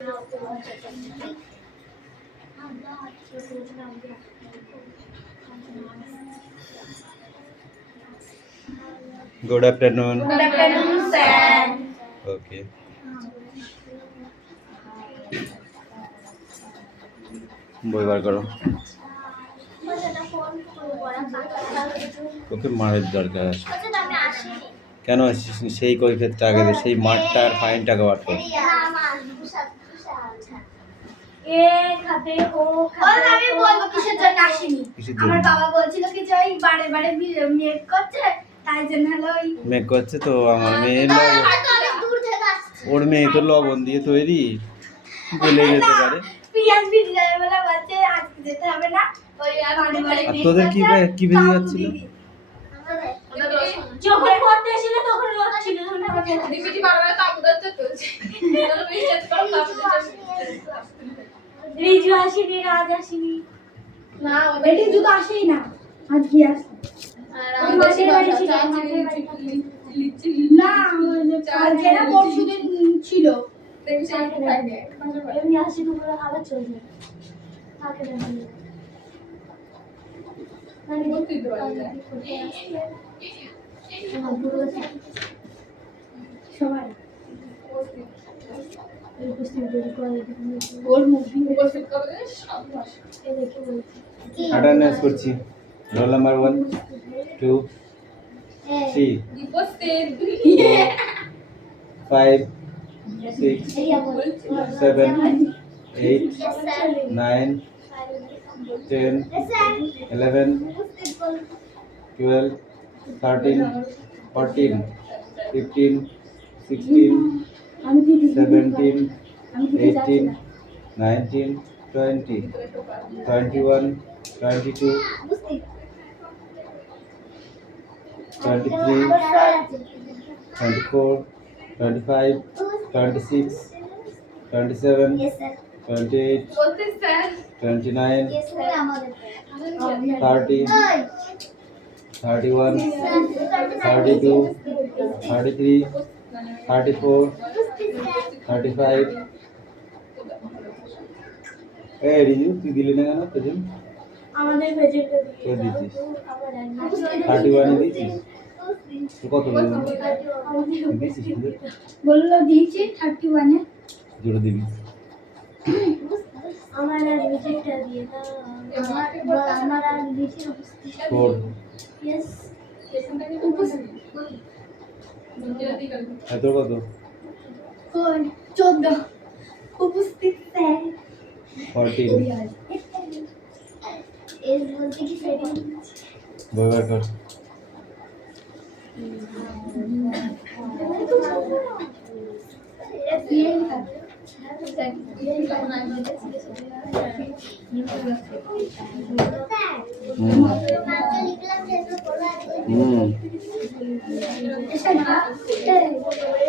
Good afternoon. Good afternoon, sir. Okay. বই বার করো। ওকে মারের দরকার আছে। কেন আসছিস নি? সেই কৈফিয়ত টাকা দে, সেই মাঠটা আর ফাইন টাকা বার কর। আমি বলবো কিসের জন্য আসিনি। আমার বাবা বলছিল কি যে ওই বারে বারে মেক করছে, তাই জন্য হলো ওই মেক করছে তো আমার মেয়ে লবণ, ওর মেয়ে তো লবণ দিয়ে তৈরি, গলে যেতে পারে। পিয়াজ ভিজে যাবে বলে বলছে আজকে যেতে হবে না। ওই বারে বারে আর তোদের কি কি বেরিয়ে যাচ্ছিল? যখন পড়তে এসেছিল তখন রোদ ছিল না। দিদি বারবার কাপড় ধরতে চলছে। তাহলে বেশ যেতে পারো কাপড় ধরতে। রিজু আসেনি, রাজ আসেনি। না বেটি জুতো আসেই না। আজ কি আসে? আর আমাদের বাড়ি ছিল না, কালকে না পরশুদিন ছিল। দেখি সেই থাকে। এমনি আসি তো বলে আবার চলে যায়। থাকে না। মানে বলতে দিতে পারবে না। সবাই ওর মুভি উপস্থিত করবে সব ভাষা। দেখে বলছি অ্যাটেন্ডেন্স করছি। রোল নাম্বার 1 2 3 উপস্থিত 5 6 7 8 9 10 11 12 13 14 15 16 17 18 19 20 21 22 23 24 25 26 27 28 বলতে স্যার 29 30 31 32 33 34 35 এই রিজু তুই দিলি না কেন তুই আমাদের ভেজেটা কে দিছিস আবার 31 এ দিছিস তুই কত দিছিস বললো দিয়েছি 31 এ জোরে দিবি আমার আর ভেজেটা দিয়ে দাও আমার আর দিয়েছি উপস্থিত 4 यस এখান থেকে উপস্থিত দুটো দিকে এত কত কোন 14 উপস্থিত স্যার 14 এর বলতে কি সেটিং বই বার কর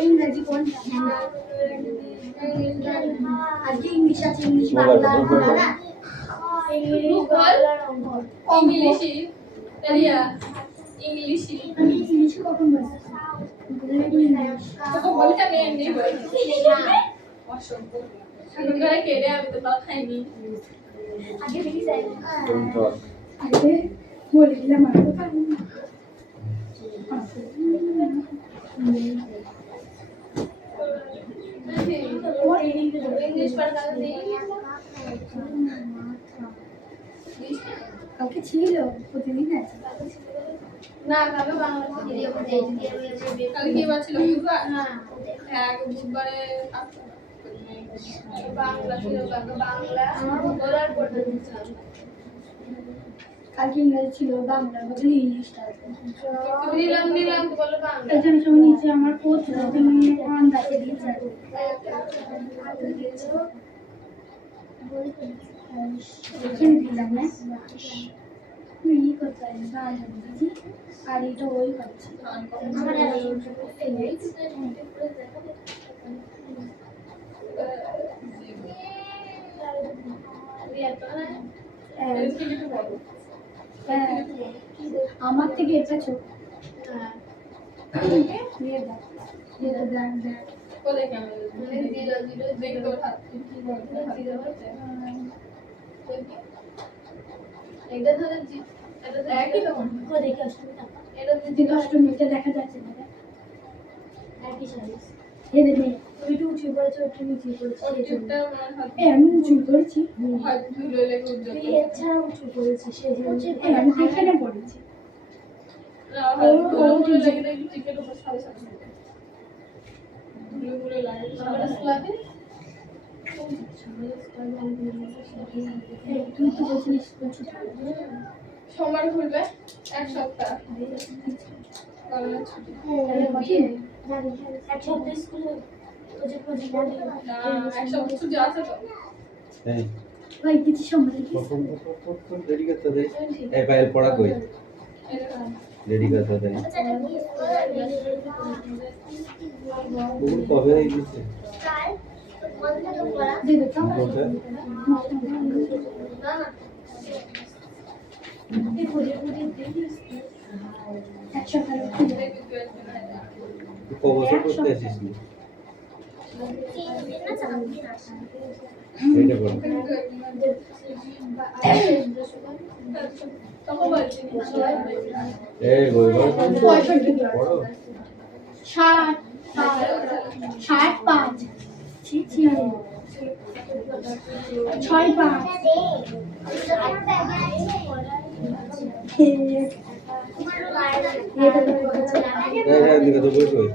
ইংরেজি কোন আজকে ইংলিশ আছে ইংলিশ বাংলা ইংলিশ বাংলা ইংলিশই রিয়া ইংলিশই আমি ইংলিশ কখন বলছি তো বলতে আমি এমনি বলছি অসম্ভব ঘরে কেড়ে আমি তো তাও খাইনি আগে দেখি যাই ডোন্ট আগে বলে দিলাম আর তো পারি না ইংলিশ পড়া নেই কালকে ছিল প্রতিদিন আছে না কালকে বাংলা কালকে কি বার ছিল বুধবার হ্যাঁ বুধবারে বাংলা ছিল বাংলা ওরার পড়তে দিয়েছিলাম কালকে ইংরেজি ছিল বাংলা বদলে ইংলিশটা আছে নিলাম তো বললো বাংলা এই জন্য সময় নিচে আমার কোচ তুমি আন্দাজে দিয়েছে এখানে দিলাম না তুই ই করতে পারিস গান দিচ্ছি আর এটা ওই করছি আমার আমার থেকে এটা ছোট হ্যাঁ দিয়ে দাও দেখ কোথায় কেমন দেখতে থাক এটা ধরে এটা একই রকম ও দেখে অষ্টমী টাকা এটা যদি অষ্টমীটা দেখা যাচ্ছে না একই সাইজ এদের নেই তুমি একটু উঁচু করেছো একটু নিচু করেছো ওটা মনে হয় আমি উঁচু করেছি হয়তো ধুলো লেগে উঠবে এছাড়া উঁচু করেছি সেই জন্য আমি এখানে পড়েছি ধুলো লেগে দেখি টিকেট উপর সাড়ে সাতশো ধুলো লাগে সবার স্কুলে তুমি তো বলছিস সোমবার খুলবে এক সপ্তাহ কলেজ ছুটি এক সপ্তাহ স্কুলে না এক সপ্তাহ ছুটি আছে তো এই ভাই কিছু সময় रेडी करता दे ए फाइल पड़ा कोई रेडी करता दे वो कবে এই দিছে দেবে তো কোথায় এই পড়ে পড়ে দেখিস এক সপ্তাহ কবে বছর করতে আসিস নি এটা বল এই গোইবার 65 ছি 65 এই দিকে তো বই কই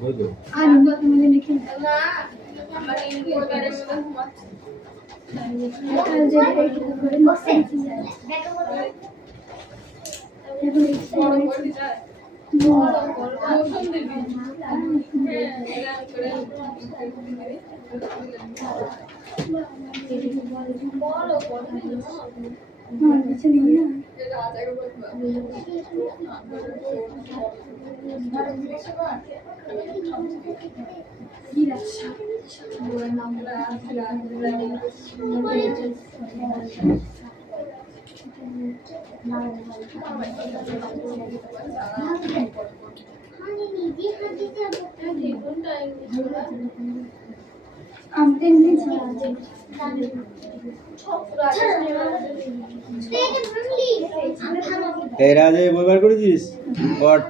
বই কই আর তোমাদের লিখে না আমার এই পরিবারের সাথে ঘুমাচ্ছি যে এইটুকু করে লিখে বড় করে যায় বড় মৌসুম দেবী হ্যাঁ এরা করে বড় করে আমার কাছে নিয়ে এটা আজাকে বলবা কি রাখছি আমাদের নিচে আছে এই রাজে বইবার করেছিস হট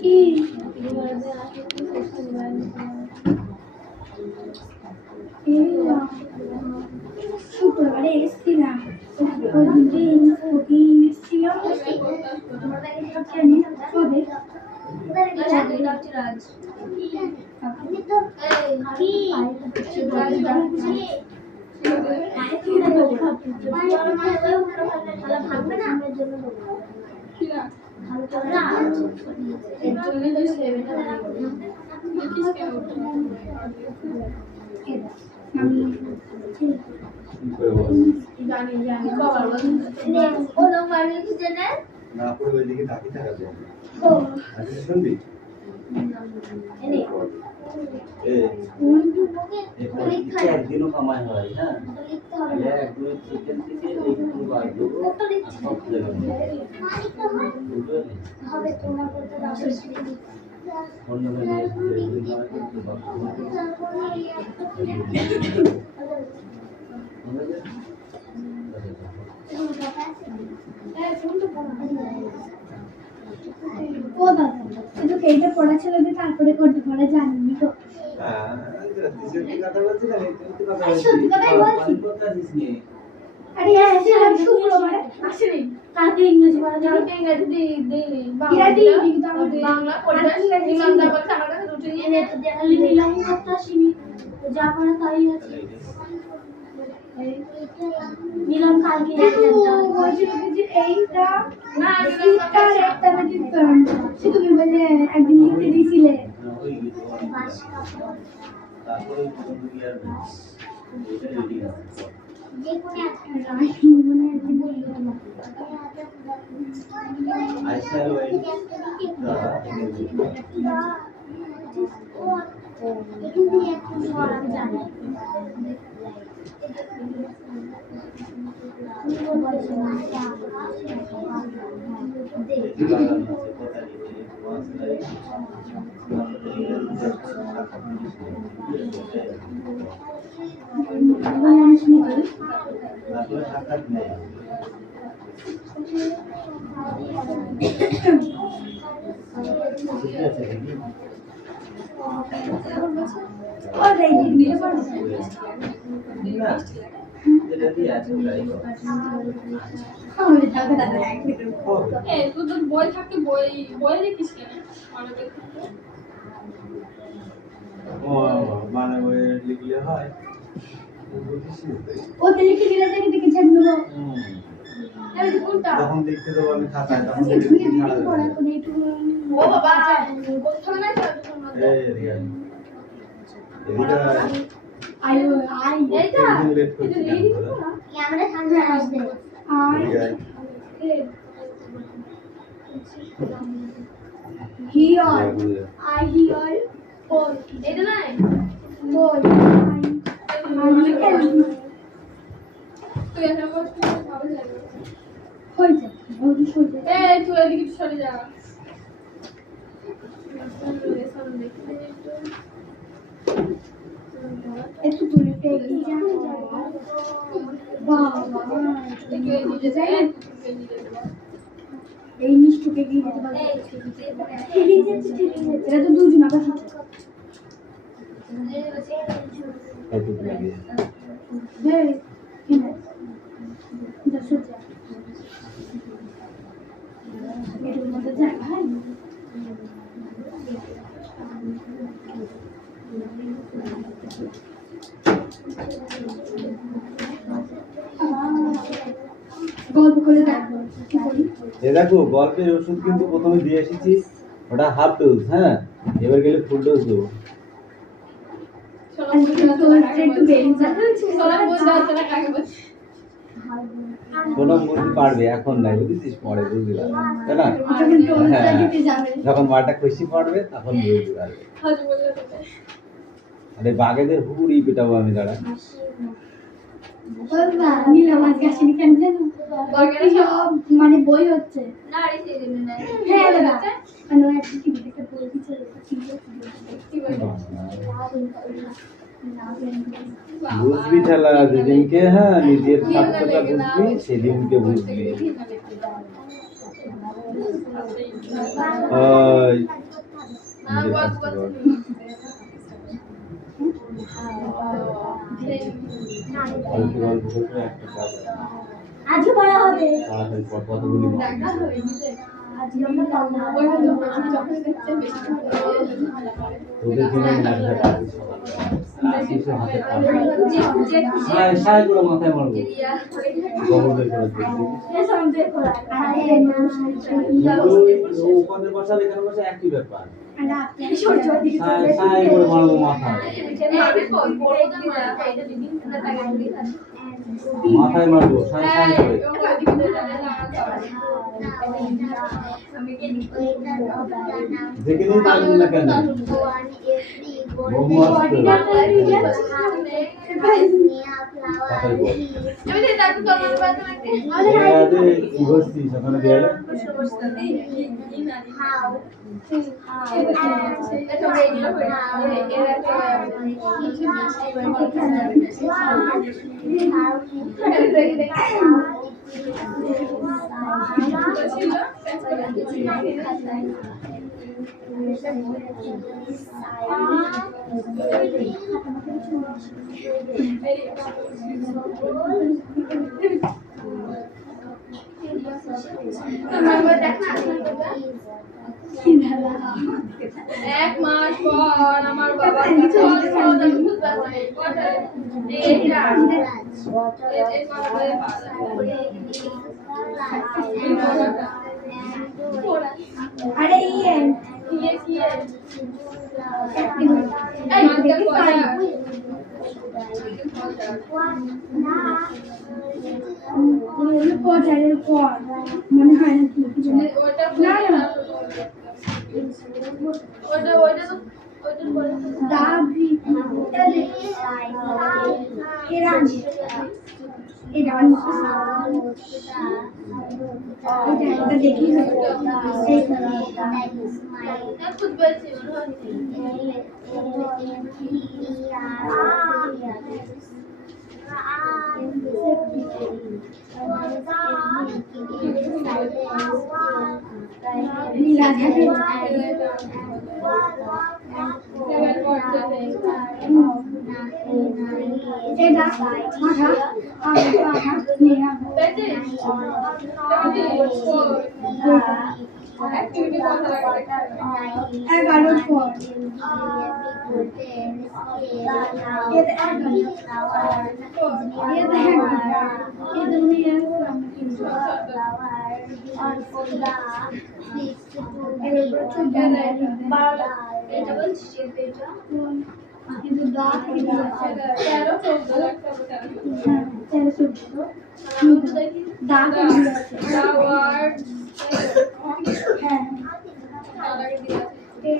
কি শুক্রবারে এসেছিলাম ওই দিন এসেছিলাম কবে না পড়ে ওই দিকে তাকিয়ে থাকা যায় আচ্ছা শুনবি একদিনও কামাই হয় হ্যাঁ এক দুই চিকেন থেকে একটু বাদ দেবো সব ও দাদা কিন্তু এইটা পড়া ছিল যে তারপরে করতে পড়া জানিনি তো সত্যি কথাই বলছি আরে হ্যাঁ সেটা শুক্রবার আসেনি কালকে ইংরেজি পড়া যাবে ইংরেজি দিই বাংলা পরিবেশ নিলাম তারপর আমার কাছে রুটিন নিয়ে নিলাম করতে আসিনি যা পড়া তাই আছে নিলাম কালকে বলছিল যে এইটা না সিস্টার একটা নাকি সে তুমি বলে একদিন লিখতে দিয়েছিলে যে কোনো একটা রাইটিং মনে আছে বললো তুমি এখন পড়া জানো তুই তো বই থাকতে বই বই দেখিস কেন মানে ওই লিখলে হয় ও লিখে দিলে দেখে ছেড়ে দেবো যখন লিখতে দেবো আমি খাতায় তখন ও বাবা কোথাও না এইটা ক্যামেরা সামনে আসবে হিয়ার আই হিয়ার বল এইটা নাই বল তুই এটা বল ভালো লাগে হয়েছে ওদি হয়েছে এই তুই এদিকে সরে যা একটু দূরে পেয়ে যা বাবা এই মিষ্টিকে গিয়ে দিতে পারবে ঠিক আছে এটা তো দুজন আবার হ্যাঁ ঠিক আছে যা সোজা এর মধ্যে যায় ভাই গল্প করে দেখো কি বলি দেখো গল্পের ওষুধ কিন্তু প্রথমে দিয়ে এসেছি ওটা হাফ ডোজ, হ্যাঁ এবার গেলে ফুল ডোজ দেবো। সোনম বুঝতে পারবে, এখন নাই বুঝেছিস, পরে বুঝতে পারবে, তাই না? যখন মাটা খুশি পড়বে তখন বুঝতে পারবে। আরে বাঘেদের হুড়ি পেটাবো আমি, দাঁড়া। মানে বই হচ্ছে বুঝবি ঠেলা যেদিনকে, হ্যাঁ নিজের স্বার্থটা বুঝবি সেদিনকে বুঝবি। আজকে পড়া হবে কতগুলি মাথায় মারবো ওখানে বসা এখানে বসা একই ব্যাপার, করে মারবো মাথায়, মাথায় মারবো সাই সাই করে। যেখানেই থাকবেন না কেন সকালে দেয়ালে এক মাস পর আমার বাবা আরে পচারের পর মনে হয় না কি ওটা তো ওইটার পরে দাবি এটা দেখি খুদ বলছি মনে হচ্ছে এটা মাথা আর মাথা নিয়ে অ্যাক্টিভিটি করতে লাগে 11 পর এটা 11 এটা নিয়ে এটা বলছি কিন্তু দা তেরো চোদ্দ একটা দা হ্যাঁ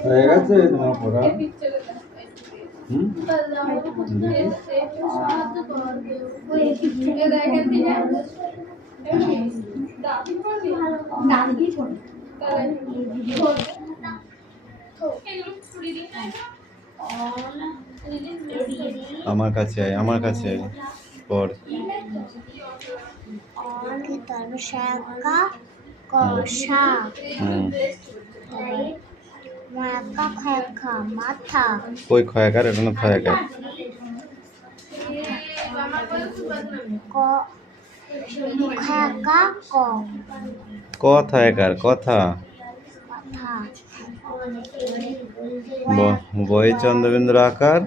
হয়ে গেছে তোমার পড়া? হুম? দাদি পড়ে আমার কাছে আয়, আমার কাছে আয়। পড়। হুম। মাথা কই খয়াকার এটা না থয়াকার? ক থয়াকার কথা। বয়ে চন্দ্রবিন্দু আকার,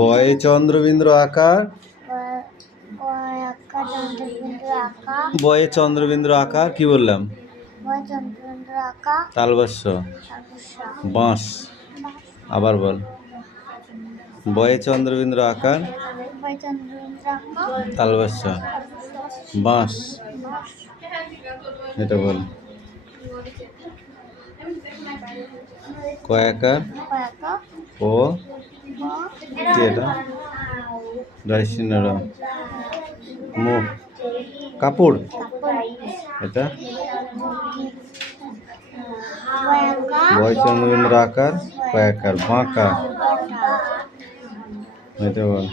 বয়ে চন্দ্রবিন্দু আকার, বয়ে চন্দ্রবিন্দু আকার কি বললাম? তালবস্য, বাঁশ। আবার বল। বয়ে চন্দ্রবিন্দু আকার, তালবস্য, বাঁশ। এটা বল। কয়াকার ও কি এটা? মুখ কাপড় এটা বয় চন্দ্রবিন্দু আকার কয়াকার বাঁকা এটা বল।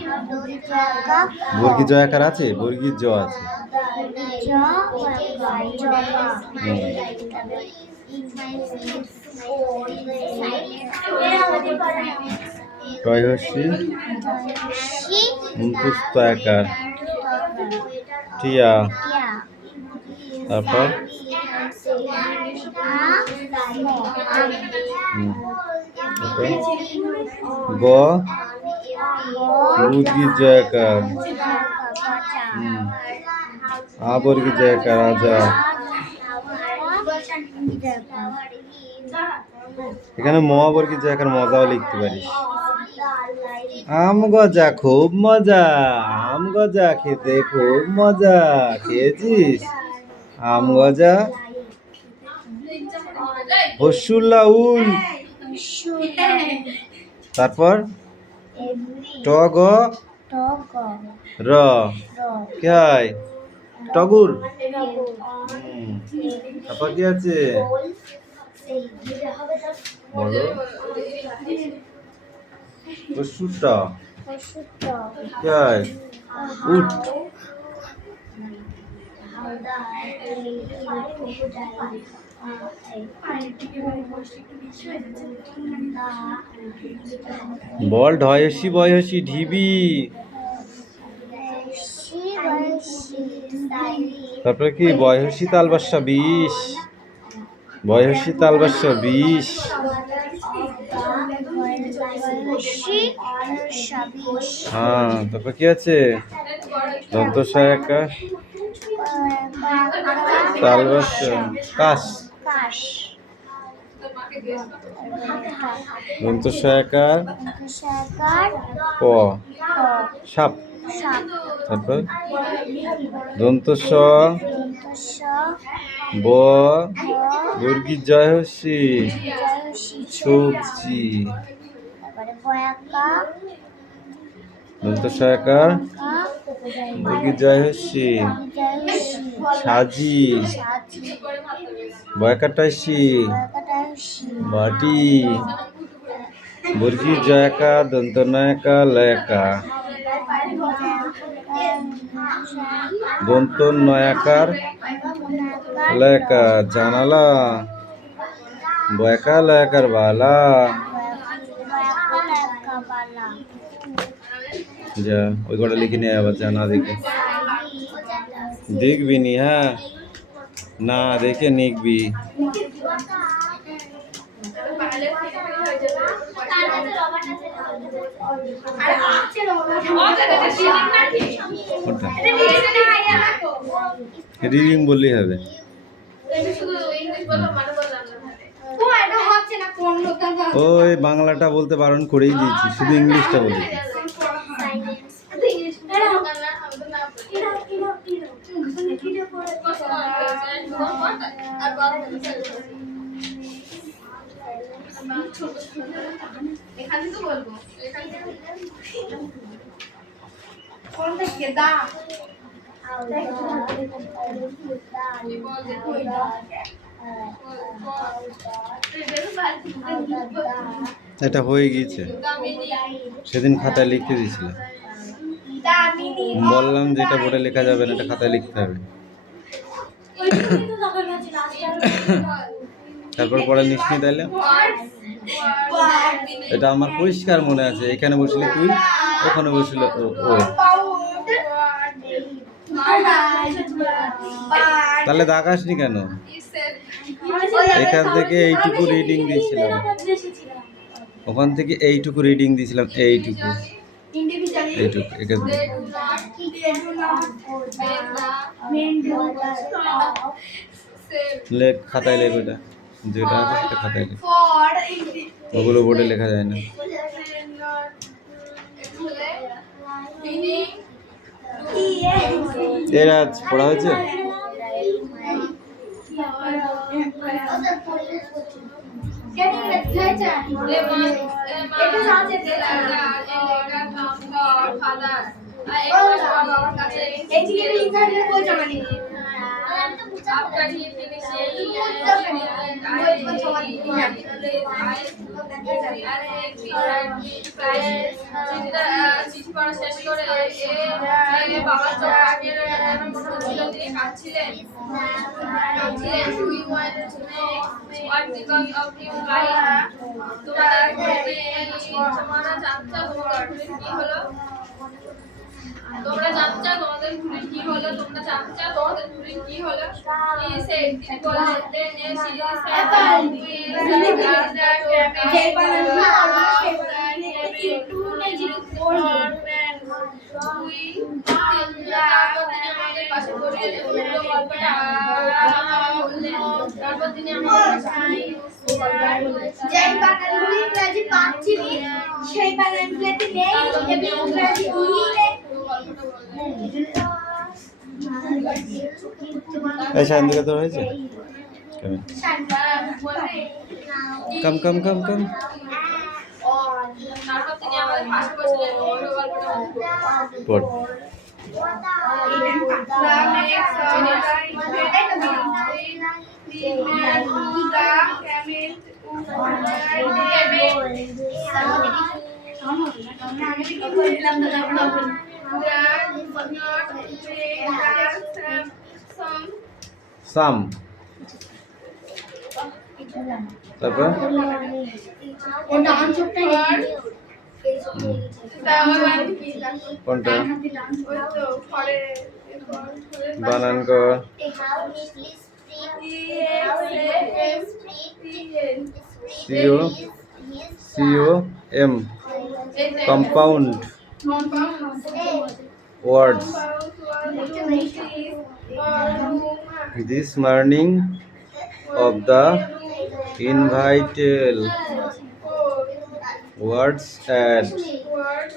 বর্গী জয়াকার আছে? বর্গীর জ আছে। টয়হস্যি পুস্তকার টিয়া তারপর গ মুরগির জয়াকার আবর্গীর জয়াকার রাজা। এখানে মহাবর্গীর জয়াকার মজাও লিখতে পারিস। আম গজা খুব মজা, আম গজা খেতে খুব মজা। খেয়েছিস আম গজা? হস্যুল্লাউল তারপর টগ র কি হয়? টগুর। তারপর কি আছে বলো? হস্যুটা কি হয়? উট। বল ঢয়সী বয়সী ঢিবি। তারপরে কি? বয়সী তালবাসা 20, বয়সী তালবাসা 20। হ্যাঁ তারপর কি আছে? দন্তসহায়িকা তালবাসা কাশ, দন্তসহায়িকার প সাপ। সাপ তারপর দন্ত স স ব বর্গীর জয় হস্যি জয়সী সবজি। তারপরে বয়াকা দন্ত সয়াকার কা বর্গীর জয় হস্যি জয়সী সাজি সাজি বয়াকার টাইসি বয়াকাটাসী বাটি বর্গীর জয়াকা দন্ত নয়াকা লয়াকা দন্ত নয়াকার লয়াকা জানালা বয়াকা লয়াকার বালা। যা ওই কটা লিখে নিয়ে আবার যা না দেখে দেখবি নি, হ্যাঁ না দেখে লিখবি। রিডিং বললেই হবে। ওই বাংলাটা বলতে বারণ করেই দিয়েছি, শুধু ইংলিশটা বলে দিয়েছি। এখানে তো বলবো এটা হয়ে গিয়েছে, সেদিন খাতায় লিখতে দিয়েছিলাম, বললাম যে এটা বোর্ডে লেখা যাবে না, এটা খাতায় লিখতে হবে। তারপর পরে নিশ্চিত তাইলে এটা আমার পরিষ্কার মনে আছে, এখানে বসলে তুই, ওখানে বসলে ও ও। তাহলে দাগাসনি কেন? এখান থেকে এইটুকু রিডিং দিয়েছিলাম, ওখান থেকে এইটুকু রিডিং দিয়েছিলাম, এইটুকু এইটুকু এখান থেকে। লেখ খাতায় লেখ, ওটা যেটা আছে সেটা খাতায় লেখ, ওগুলো বোর্ডে লেখা যায় না। এর আজ পড়া হয়েছে? চিঠি পড়া শেষ করে বাবা তো আগের ছিল, তিনি কাঁদছিলেন। What because of you guys? তোমরা জানতে কি হলো? তোমরা জানতে তোমাদের ঘুরে কি হলো? তোমরা জানতে তোমাদের ঘুরে কি হলো? He said, তিনি বললেন, then she তারপর তিনি যেই বানানগুলি ইংরেজি পাচ্ছিনি সেই বানানগুলোতে নেই এবং ইংরেজি উড়িয়ে এই শান্তিকা তোর হয়েছে? কম কম কম কম। তারপর তিনি আমাদের পাশে বসে পড়। সাম, তারপর কোনটা? বানান কর। C O C O M compound words. This morning of the invited Words add Words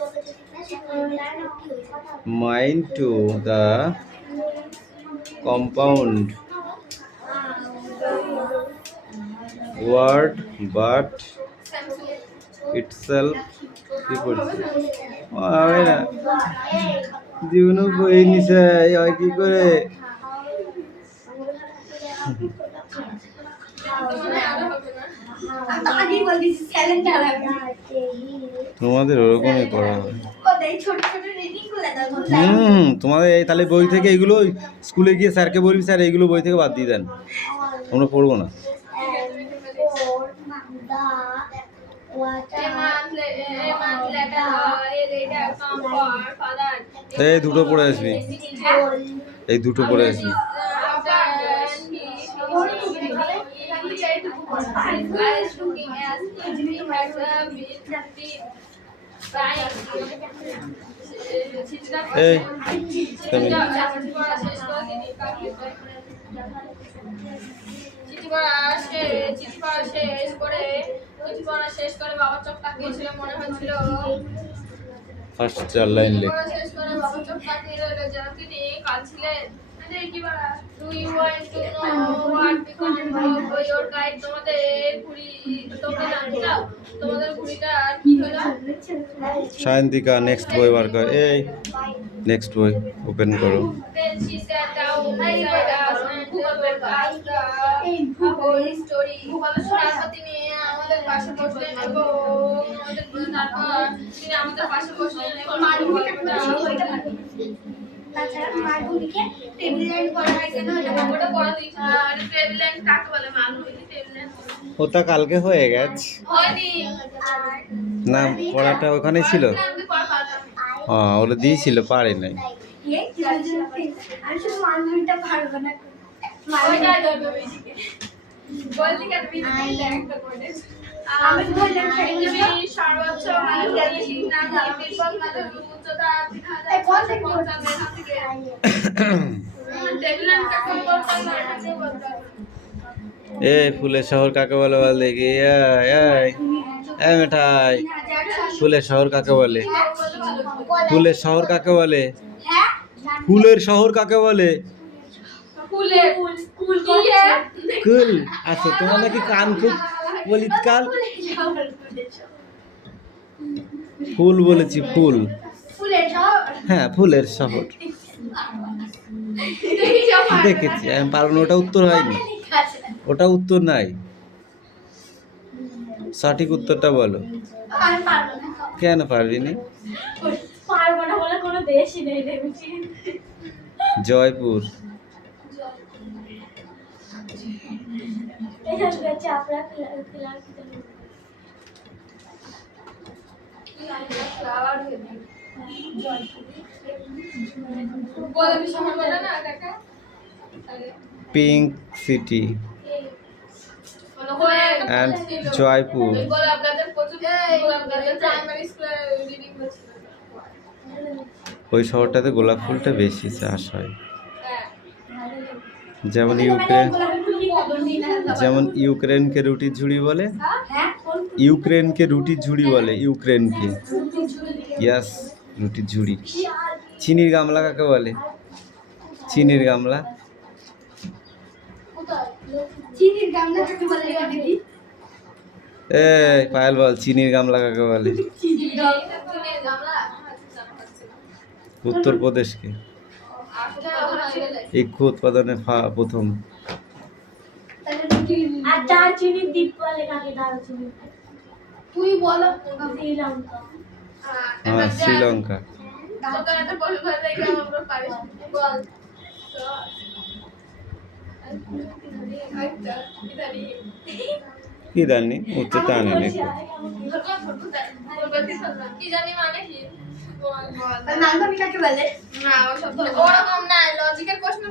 mind to the compound word but itself কি পড়ছে হবে না জীবনে বই নিছে হয় কি করে আগেই বল দিছি স্যালেন্ডার লাগবে তোমাদের ওরকমই করা হয় কোথায় ছোট ছোট রিডিং গুলো দাও তোমাদের এই তাহলে বই থেকে এগুলো স্কুলে গিয়ে স্যারকে বলবি স্যার এইগুলো বই থেকে বাদ দিয়ে দেন আমরা পড়বো না a month later a letter come for father এই দুটো পড়ে আসবি এই দুটো পড়ে আসবি এই চিঠি পড়া শেষ করে বাবার চোখ তাকিয়েছিল মনে হচ্ছিল ফার্স্ট 4 লাইন লেখ পড়া শেষ করে বাবার চোখ তাকিয়ে রইল যেন তিনি কাঁদছিলেন Do you want to know what became of your guide? তোমাদের ঘুড়ি তোমরা জানতে চাও তোমাদের ঘুড়িটা কি হলো? সায়ন্তিকা নেক্সট বই বার কর এই নেক্সট বই ওপেন করো Then she sat down beside us and asked the whole story. তারপর তিনি আমাদের পাশে বসলেন এবং তারপর তিনি আমাদের পাশে বসলেন এবং তাছাড়া মালগুলিকে টেবিল ল্যান্ড করা হয় কেন ওটা পড়া দিয়েছে টেবিল ল্যান্ড কাকে বলে মালগুলি টেবিল ল্যান্ড ওটা কালকে হয়ে গেছে হয়নি না পড়াটা ওখানেই ছিল হ্যাঁ ওটা দিয়েছিল পারে নাই আমি শুধু মালগুলিটা পারবো না ওইটা ধরবে বেশিকে বললি কেন বিনা একটা করে আমি বললাম তুমি সর্বোচ্চ মালগুলি না বিপদ মানে উচ্চতা 3000 থেকে টেবিল ল্যান্ড কাকে বলতে না এটাকে বলতে এই ফুলের শহর কাকে বলে বল দেখি এই মিঠাই ফুলের শহর কাকে বলে ফুলের শহর কাকে বলে ফুলের শহর কাকে বলে ফুলে ফুল কি কুল আচ্ছা তোমার নাকি কান খুব বলিত কাল ফুল বলেছি ফুল ফুলের শহর হ্যাঁ ফুলের শহর দেখেছি আমি পারবো না ওটা উত্তর হয়নি ওটা উত্তর নাই সঠিক উত্তরটা বলো আমি পারবো না কেন পারবি না পারবো না বলে কোনো দেশই নেই দেখছি জয়পুর এখানে গেছে আপনারা ক্লাস ফ্লাওয়ার বলে বিষয় বলে না কাকা পিঙ্ক সিটি অ্যান্ড জয়পুর গোলাপ গাছের প্রচুর গোলাপ গাছের প্রাইমারি স্কুলে রিডিং করছিল ওই শহরটাতে গোলাপ ফুলটা বেশি চাষ হয় হ্যাঁ যেমন ইউক্রেনকে রুটির ঝুড়ি বলে ইউক্রেনকে রুটির ঝুড়ি বলে ইউক্রেনকে ইয়াস রুটির ঝুড়ি চিনির গামলা কাকে বলে চিনির গামলা চিনির গামলা কাকে বলে দিদি এই পায়েল বল চিনির গামলা কাকে বলে চিনির গামলা উত্তরপ্রদেশকে ইক্ষু উৎপাদনে প্রথম আর দারচিনির দ্বীপ বলে কাকে দারচিনি তুই বল শ্রীলঙ্কা হ্যাঁ শ্রীলঙ্কা তোকে একটা বল করে দেখে আমরা পারি বল কি জানি উচ্চতা আনে নাকি কি জানি মানে কি বল নান্দনিক কাকে বলে না ওরকম না লজিক্যাল প্রশ্ন